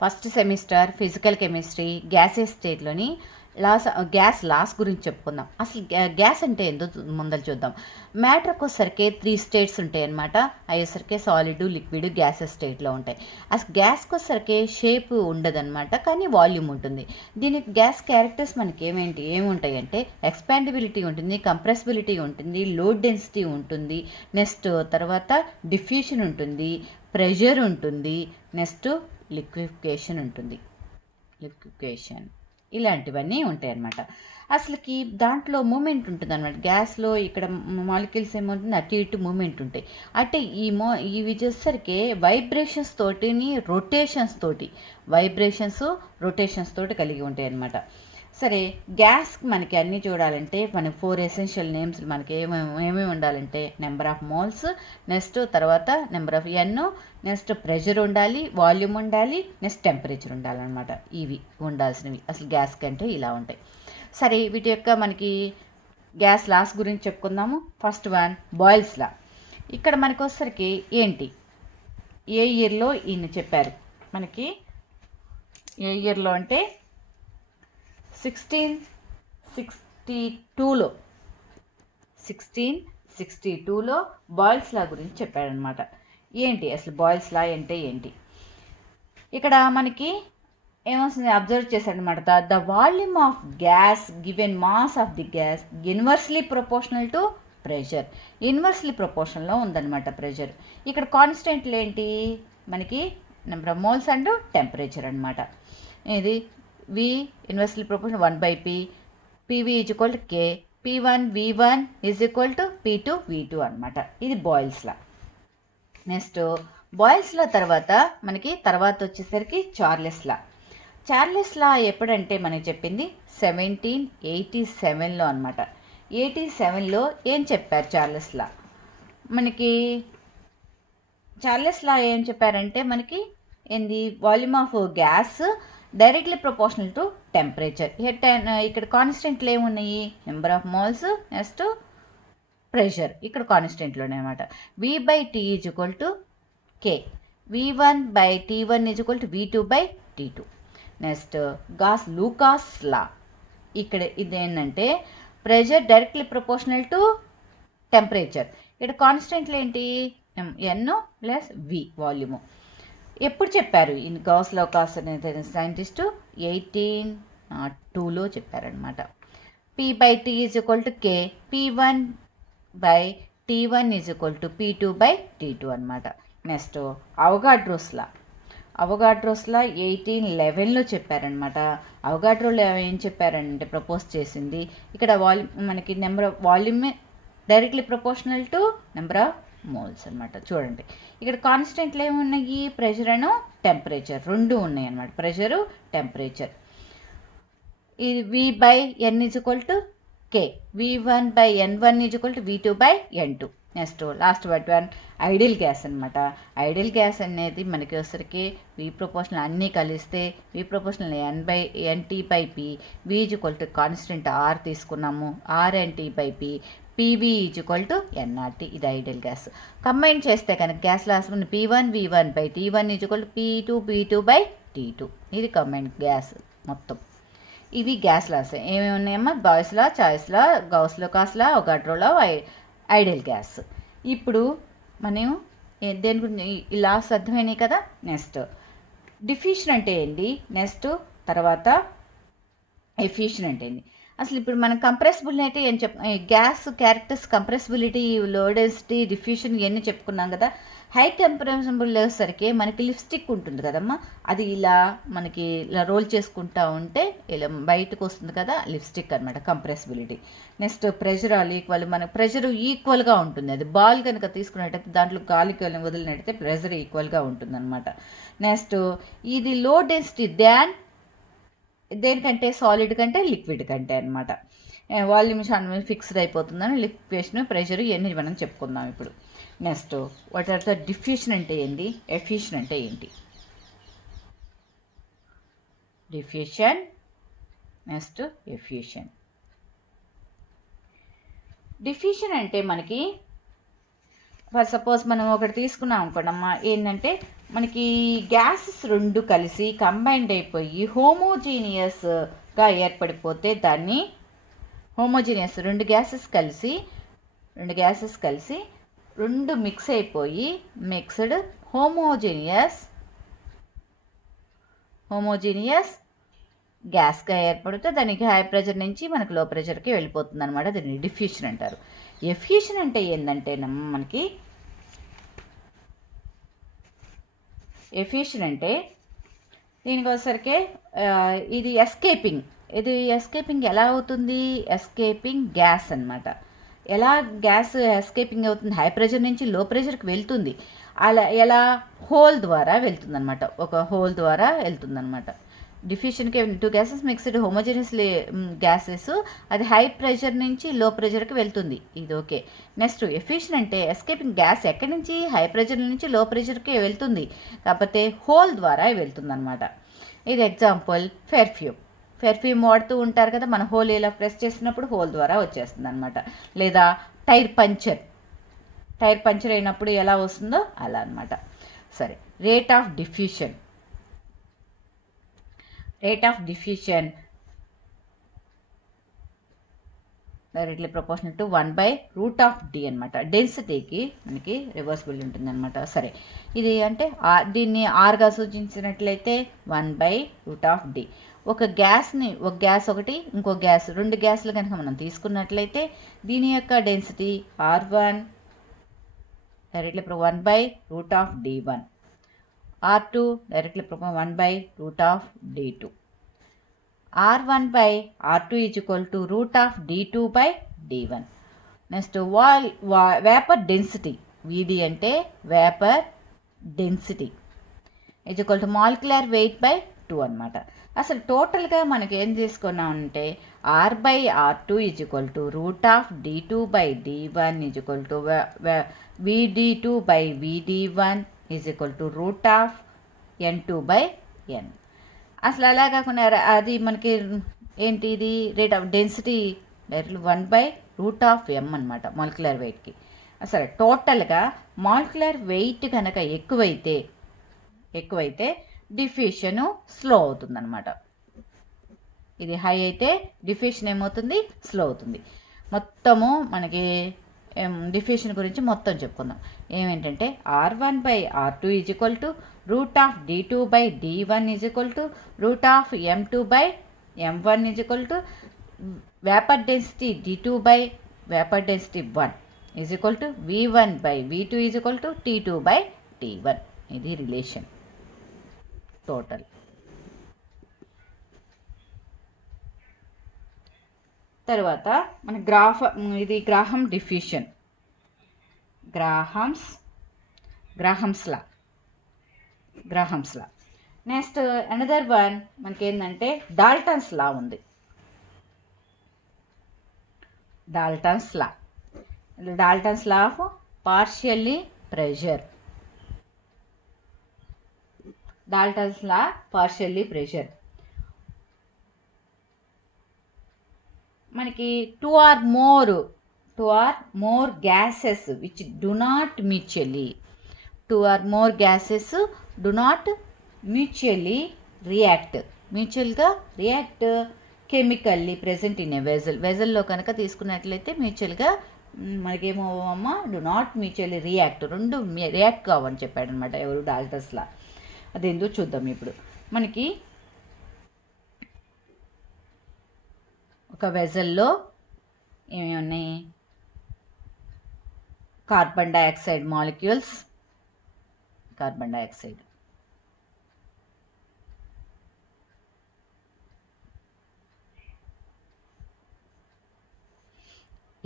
First semester physical chemistry gases స్టేట్లోని gas laws గురించి చెప్పుకుందాం. అసలు గ్యాస్ అంటే ఏందో ముందర చూద్దాం. మ్యాటర్కి వచ్చేసరికి 3 స్టేట్స్ ఉంటాయి అన్నమాట. అయ్యేసరికి సాలిడ్, లిక్విడ్, గ్యాసెస్ స్టేట్లో ఉంటాయి. అసలు గ్యాస్కి వచ్చేసరికి షేప్ ఉండదన్నమాట, కానీ వాల్యూమ్ ఉంటుంది. దీనికి గ్యాస్ క్యారెక్టర్స్ మనకి ఏముంటాయి అంటే ఎక్స్పాండబిలిటీ ఉంటుంది, కంప్రెసిబిలిటీ ఉంటుంది, లోడ్ డెన్సిటీ ఉంటుంది, నెక్స్ట్ తర్వాత డిఫ్యూషన్ ఉంటుంది, ప్రెషర్ ఉంటుంది, నెక్స్ట్ లిక్విఫికేషన్ ఇలాంటివన్నీ ఉంటాయి అన్నమాట. అసలుకి దాంట్లో మూమెంట్ ఉంటుంది అనమాట. గ్యాస్లో ఇక్కడ మాలిక్యూల్స్ ఏమవుతుంది, అటు ఇటు మూమెంట్ ఉంటాయి. అంటే ఇవి చేసేసరికి వైబ్రేషన్స్ తోటి కలిగి ఉంటాయి అన్నమాట. సరే, గ్యాస్కి మనకి అన్నీ చూడాలంటే మనకి 4 ఎసెన్షియల్ నేమ్స్ మనకి ఏమేమి ఉండాలంటే నెంబర్ ఆఫ్ మోల్స్, నెక్స్ట్ తర్వాత number of N, next pressure ఉండాలి, వాల్యూమ్ ఉండాలి, నెక్స్ట్ టెంపరేచర్ ఉండాలన్నమాట. ఇవి ఉండాల్సినవి అసలు గ్యాస్కి అంటే ఇలా ఉంటాయి. సరే, వీటి యొక్క మనకి గ్యాస్ లాస్ గురించి చెప్పుకుందాము. First one Boyle's law. ఇక్కడ మనకి వచ్చేసరికి ఏంటి, ఏ ఇయర్లో ఈయన చెప్పారు మనకి, ఏ ఇయర్లో అంటే 1662లో బాయిల్స్ లా గురించి చెప్పాడనమాట. ఏంటి అసలు బాయిల్స్ లా అంటే ఏంటి, ఇక్కడ మనకి ఏమొస్తుంది అబ్జర్వ్ చేశాడనమాట. The volume of gas given mass of the gas inversely proportional to pressure. Inversely ప్రపోర్షన్లో ఉందన్నమాట ప్రెషర్. ఇక్కడ కాన్స్టెంట్లు ఏంటి మనకి, number of moles and temperature అనమాట. ఇది V inversely proportional 1/P, PV is equal to K, P1 V1 is equal to P2 V2 అనమాట. ఇది బాయిల్స్ లా. నెక్స్ట్ బాయిల్స్ లా తర్వాత వచ్చేసరికి చార్లెస్ లా ఎప్పుడంటే మనకి చెప్పింది 1787లో అనమాట. 87లో ఏం చెప్పారు చార్లెస్ లా ఏం చెప్పారంటే మనకి ఏంది, volume of gas directly proportional to temperature. ఇక్కడ కాన్స్టెంట్లు ఏమున్నాయి, number of moles, next pressure ఇక్కడ కాన్స్టెంట్లోనే అనమాట. V/T is equal to K, V1/T1 is equal to V2/T2. Next లూకాస్ లా. ఇక్కడ ఇదేంటంటే pressure directly proportional to temperature. ఇక్కడ కాన్స్టెంట్లు ఏంటి, N ప్లస్ V వాల్యూము. ఎప్పుడు చెప్పారు ఈ లూకాస్ అనే సైంటిస్టు, 1802లో చెప్పారనమాట. P/T is equal to K, P1/T1 is equal to P2/T2 అనమాట. నెక్స్ట్ అవగాడ్రోస్ లా 1811లో చెప్పారనమాట. అవగాడ్రోలో ఏం చెప్పారంటే ప్రపోజ్ చేసింది ఇక్కడ మనకి number of volume directly proportional to number of moles అనమాట. చూడండి ఇక్కడ కాన్స్టెంట్లు ఏమున్నాయి, ప్రెషర్ అండ్ టెంపరేచర్ రెండు ఉన్నాయి అనమాట. Pressure, temperature. ఇది V/N is equal to K, V1/N1 is equal to V2/N2. Next last one ideal gas అనమాట. ఐడియల్ గ్యాస్ అనేది మనకి వచ్చరికి V ప్రపోర్షనల్ అన్నీ కలిస్తే V proportional N/NT/P, V is equal to constant R తీసుకున్నాము, RNT/P, PV is equal to NRT. ఇది ideal gas. Combine చేస్తే కనుక gas laws P1 V1/T1 is equal to P2 V2/T2. ఇది కంబైన్ గ్యాస్ మొత్తం. ఇవి gas laws ఏమేమి ఉన్నాయమ్మా, boils లా, choice లా, లూకాస్ లా, Avogadro law, ideal gas. ఇప్పుడు మనం దేని గురించి ఈ లాస్ అర్థమైనాయి కదా. నెక్స్ట్ డిఫ్యూషన్ అంటే ఏంటి, నెక్స్ట్ తర్వాత ఎఫ్యూషన్ అంటే ఏంటి. అసలు ఇప్పుడు మనం కంప్రెసిబుల్ అయితే ఏం gas characters compressibility, low density, diffusion ఇవన్నీ చెప్పుకున్నాం కదా. హై టెంపరేచర్ లేసరికి మనకి లిప్స్టిక్ ఉంటుంది కదమ్మా, అది ఇలా మనకి ఇలా రోల్ చేసుకుంటూ ఉంటే ఇలా బయటకు వస్తుంది కదా, లిప్స్టిక్ అనమాట compressibility. Next pressure all equal, మనకు ప్రెషర్ ఈక్వల్గా ఉంటుంది. అది బాల్ కనుక తీసుకున్నట్టయితే దాంట్లో గాలికి వదిలినట్టయితే ప్రెషర్ ఈక్వల్గా ఉంటుంది అనమాట. నెక్స్ట్ ఇది లో డెన్సిటీ దేనికంటే, సాలిడ్ కంటే లిక్విడ్ కంటే అనమాట. వాల్యూమ్ ఫిక్స్డ్ అయిపోతుందని లిక్విడేషన్, ప్రెషర్ ఇవన్నీ మనం చెప్పుకుందాం ఇప్పుడు. Next what are the diffusion అంటే ఏంటి, ఎఫ్యూషన్ అంటే ఏంటి. Diffusion, next effusion. డిఫ్యూషన్ అంటే మనకి ఫర్ సపోజ్ మనం ఒకటి తీసుకున్నాం అనుకోండమ్మా, ఏంటంటే మనకి గ్యాసెస్ రెండు కలిసి కంబైండ్ అయిపోయి హోమోజీనియస్గా ఏర్పడిపోతే దాన్ని హోమోజీనియస్ రెండు గ్యాసెస్ కలిసి రెండు మిక్స్ అయిపోయి మిక్స్డ్ హోమోజీనియస్ గ్యాస్గా ఏర్పడితే దానికి హై ప్రెషర్ నుంచి మనకు లో ప్రెషర్కి వెళ్ళిపోతుంది అనమాట. దీన్ని డిఫ్యూషన్ అంటారు. ఎఫ్యూషన్ అంటే ఏంటంటే మనకి ఎఫ్యూషన్ అంటే దీనికోసరికే ఇది ఎస్కేపింగ్ ఎలా అవుతుంది? ఎస్కేపింగ్ గ్యాస్ అనమాట. ఎలా గ్యాస్ ఎస్కేపింగ్ అవుతుంది? హై ప్రెషర్ నుంచి లో ప్రెషర్కి వెళ్తుంది. అలా ఎలా? హోల్ ద్వారా వెళ్తుంది అనమాట. ఒక హోల్ ద్వారా వెళ్తుంది అనమాట. డిఫ్యూషన్కి two gases mixed homogeneous gases, అది హై ప్రెషర్ నుంచి లో ప్రెషర్కి వెళ్తుంది. ఇది ఓకే. నెక్స్ట్ ఎఫ్యూషన్ అంటే ఎస్కేపింగ్ గ్యాస్ ఎక్కడి నుంచి? హై ప్రెషర్ నుంచి లో ప్రెషర్కి వెళ్తుంది, కాకపోతే హోల్ ద్వారా వెళ్తుంది అనమాట. ఇది ఎగ్జాంపుల్ పెర్ఫ్యూమ్ వాడుతూ ఉంటారు కదా, మన హోల్ ఇలా ప్రెస్ చేసినప్పుడు హోల్ ద్వారా వచ్చేస్తుంది అనమాట. లేదా టైర్ పంచర్ అయినప్పుడు ఎలా వస్తుందో అలా అనమాట. సరే, rate of diffusion directly proportional to 1/√d అనమాట. డెన్సిటీకి మనకి రివర్సిబుల్ ఉంటుంది అనమాట. సరే, ఇది అంటే దీన్ని ఆర్గా సూచించినట్లయితే 1/√d. ఒక గ్యాస్ ఒకటి, ఇంకో గ్యాస్, రెండు గ్యాసులు కనుక మనం తీసుకున్నట్లయితే దీని యొక్క density R1 directly 1/√d1, R2 directly 1/√d2. R1/R2 is equal to √d2/d1. Next vapour density, VD అంటే vapour density is equal to molecular weight by 2 అనమాట. అసలు టోటల్గా మనకి ఏం తీసుకున్నామంటే R/R2 is equal to √d2/d1 is equal to VD2/VD1 is equal to √N2/N. అసలు అలా కాకుండా అది మనకి ఏంటి? ఇది rate of density directly 1/√m అనమాట మాలిక్యులర్ వెయిట్కి. అసలు టోటల్గా మాలిక్యులర్ వెయిట్ కనుక ఎక్కువైతే డిఫ్యూషను స్లో అవుతుందన్నమాట. ఇది హై అయితే డిఫ్యూషన్ ఏమవుతుంది? స్లో అవుతుంది. మొత్తము మనకి డిఫ్యూషన్ గురించి మొత్తం చెప్పుకుందాం. ఏమేంటంటే R1/R2 is equal to √d2/d1 is equal to √m2/m1 is equal to vapour density d2/వేపర్ density 1 is equal to V1/V2 is equal to T2/T1. ఇది రిలేషన్ టోటల్. తర్వాత మన ఇది Graham diffusion, Graham's law. Next another one మనకి ఏంటంటే Dalton's law ఉంది. Dalton's law of partially pressure. మనకి two or more gases which do not mutually react chemically present in a వెజల్లో కనుక తీసుకున్నట్లయితే మ్యూచువల్గా మనకేమో డు నాట్ మ్యూచువల్లీ రియాక్ట్, రెండు react కావని చెప్పాడు అనమాట ఎవరు? డాల్టన్స్లా. అదేందో చూద్దాం ఇప్పుడు. మనకి ఒక వెజల్లో ఏమేమి ఉన్నాయి? కార్బన్ డైఆక్సైడ్ మాలిక్యూల్స్,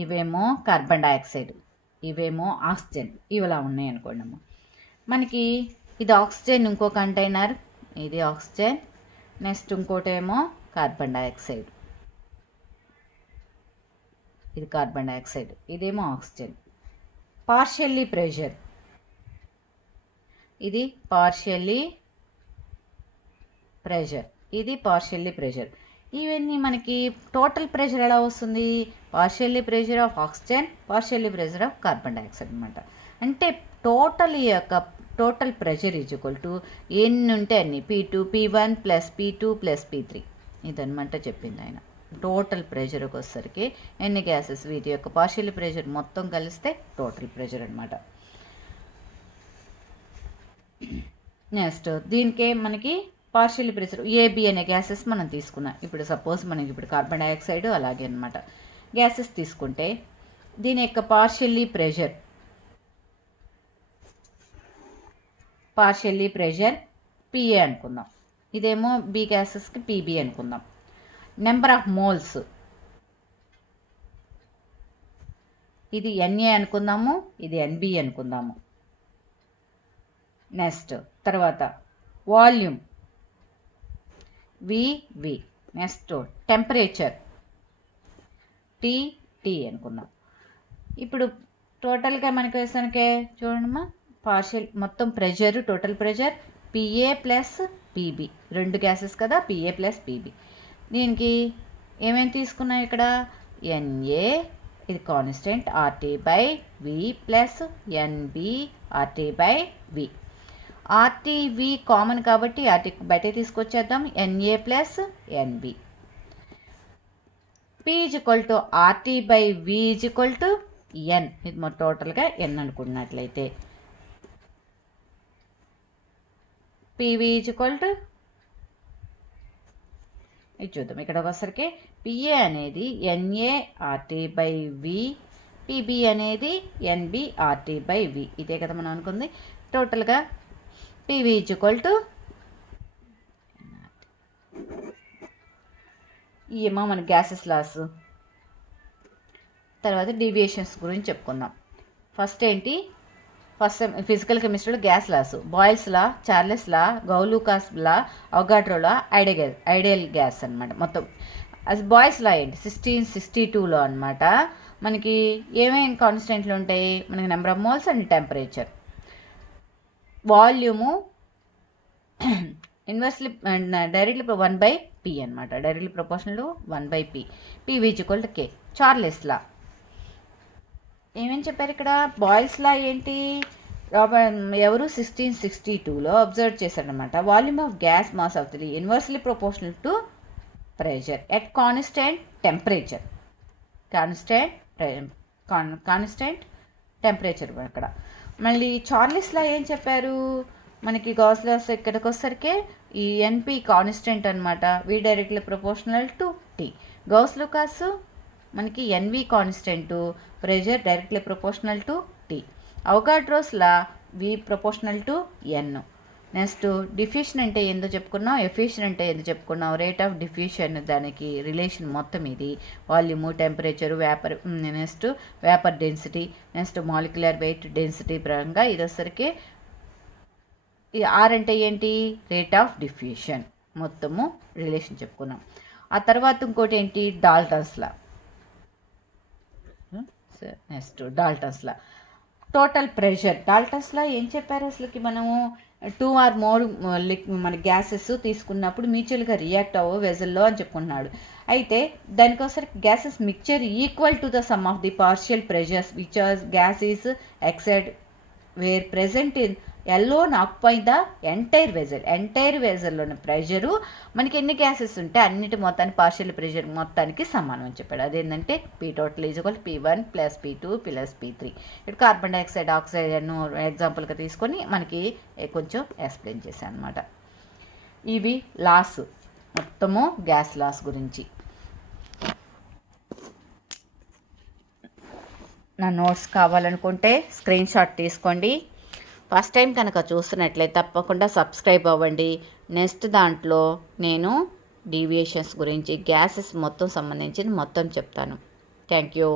ఇవేమో కార్బన్ డైఆక్సైడ్, ఇవేమో ఆక్సిజన్, ఇవిలా ఉన్నాయి అనుకోండి అమ్మ. మనకి ఇది ఆక్సిజన్, ఇంకో కంటైనర్, ఇది ఆక్సిజన్. నెక్స్ట్ ఇంకోటేమో కార్బన్ డైఆక్సైడ్, ఇది కార్బన్ డైఆక్సైడ్, ఇదేమో ఆక్సిజన్. పార్షియల్లీ ప్రెషర్, ఇది పార్షియల్లీ ప్రెషర్. ఇవన్నీ మనకి టోటల్ ప్రెషర్ ఎలా వస్తుంది? Partially pressure of oxygen, partially pressure of carbon dioxide అనమాట. అంటే total pressure is equal to ఎన్ని ఉంటే అన్ని P2 P1 plus P2 plus P3 ఇదనమాట చెప్పింది ఆయన. టోటల్ ప్రెషర్కి వచ్చేసరికి ఎన్ని గ్యాసెస్ వీటి యొక్క పార్షియల్ ప్రెషర్ మొత్తం కలిస్తే టోటల్ ప్రెషర్ అనమాట. నెక్స్ట్ దీనికే మనకి పార్షియల్ ప్రెషర్ AB అనే గ్యాసెస్ మనం తీసుకున్నాం. ఇప్పుడు సపోజ్ మనకి ఇప్పుడు కార్బన్ డైఆక్సైడ్ అలాగే అనమాట గ్యాసెస్ తీసుకుంటే దీని యొక్క పార్షియల్లీ ప్రెషర్ PA అనుకుందాం. ఇదేమో B గ్యాసెస్కి PB అనుకుందాం. నెంబర్ ఆఫ్ మోల్స్ ఇది NA అనుకుందాము, ఇది NB అనుకుందాము. నెక్స్ట్ తర్వాత volume VV. Next temperature TT అనుకుందాం. ఇప్పుడు టోటల్గా మనకి వేసానికే చూడమ్మా పార్షియల్ మొత్తం pressure total pressure PA plus PB, రెండు గ్యాసెస్ కదా, PA ప్లస్ PB. దీనికి ఏమేమి తీసుకున్నాం ఇక్కడ NA ఇది constant RT/V plus NB RT/V. RT/V common కాబట్టి RT బయట తీసుకొచ్చేద్దాం. NA plus NB. P is equal to RT/V is equal to N. ఇది మొత్తం టోటల్గా N అనుకున్నట్లయితే PV ఈజ్ ఈక్వల్ టు ఇది చూద్దాం. ఇక్కడ ఒకసారికి PA అనేది NA RT/V, PB అనేది NB RT/V. ఇదే కదా మనం అనుకుంది. టోటల్గా PV ఈజ్ ఈక్వల్ టు ఏమో మన గ్యాసెస్ లాస్. తర్వాత డీవియేషన్స్ గురించి చెప్పుకుందాం. ఫస్ట్ ఫిజికల్ కెమిస్ట్రీలో gas laws, Boyle's law, Charles law, Gay Lussac law, Avogadro law, ideal gas అనమాట. మొత్తం అది బాయిల్స్ లా ఏంటి 1662లో అనమాట. మనకి ఏమేమి కాన్స్టెంట్లు ఉంటాయి మనకి number of moles and temperature. Volume inversely directly 1/P అనమాట. Directly proportional 1/P. PV is equal to K. Charles లా ఏమేమి చెప్పారు ఇక్కడ బాయిల్స్ లా ఏంటి ఎవరు 1662లో అబ్జర్వ్ చేశారనమాట. Volume of gas mass of the inversely proportional to pressure at constant temperature. Constant temperature అక్కడ. మళ్ళీ Charles లా ఏం చెప్పారు మనకి గౌస్ లాస్ ఇక్కడికి వచ్చేసరికి ఈ NP కాన్స్టెంట్ అనమాట. V directly proportional to T. Gay లూకాస్ మనకి NV constant, pressure directly proportional to T. Avogadro's law V proportional to N. Next diffusion అంటే ఏందో చెప్పుకున్నాం, ఎఫ్యూషన్ అంటే ఏందో చెప్పుకున్నాం. రేట్ ఆఫ్ డిఫ్యూషన్ దానికి రిలేషన్ మొత్తం ఇది. Volume, temperature, next vapour density, next molecular weight density పరంగా ఇది వచ్చరికి R అంటే ఏంటి రేట్ ఆఫ్ డిఫ్యూషన్ మొత్తము రిలేషన్ చెప్పుకున్నాం. ఆ తర్వాత ఇంకోటి ఏంటి డాల్టన్స్ లా. నెక్స్ట్ డాల్టన్స్ లా టోటల్ ప్రెషర్. డాల్టన్స్ లా ఏం చెప్పారు అసలుకి మనము 2 or more మన గ్యాసెస్ తీసుకున్నప్పుడు మ్యూచువల్గా రియాక్ట్ అవ్వ వెజల్లో అని చెప్పుకుంటున్నాడు. అయితే దానికోసం gases mixture equal to the sum of the partial pressures which are gas is exert where present in alone occupy the entire వెజల్లోని ప్రెషరు మనకి ఎన్ని గ్యాసెస్ ఉంటే అన్నిటి మొత్తానికి పార్షియల్ ప్రెషర్ మొత్తానికి సమానం అని చెప్పాడు. అదేంటంటే P total is equal P1 plus P2 plus P3. ఇప్పుడు కార్బన్ డైఆక్సైడ్ ఆక్సిజన్ ఎగ్జాంపుల్గా తీసుకొని మనకి కొంచెం ఎక్స్ప్లెయిన్ చేశాను అనమాట. ఇవి లాస్ మొత్తము గ్యాస్ లాస్ గురించి. నా నోట్స్ కావాలనుకుంటే స్క్రీన్ షాట్ తీసుకోండి. ఫస్ట్ టైం కనుక చూస్తున్నట్లయితే తప్పకుండా సబ్స్క్రైబ్ అవ్వండి. నెక్స్ట్ దాంట్లో నేను డీవియేషన్స్ గురించి గ్యాసెస్ మొత్తం సంబంధించి మొత్తం చెప్తాను. Thank you.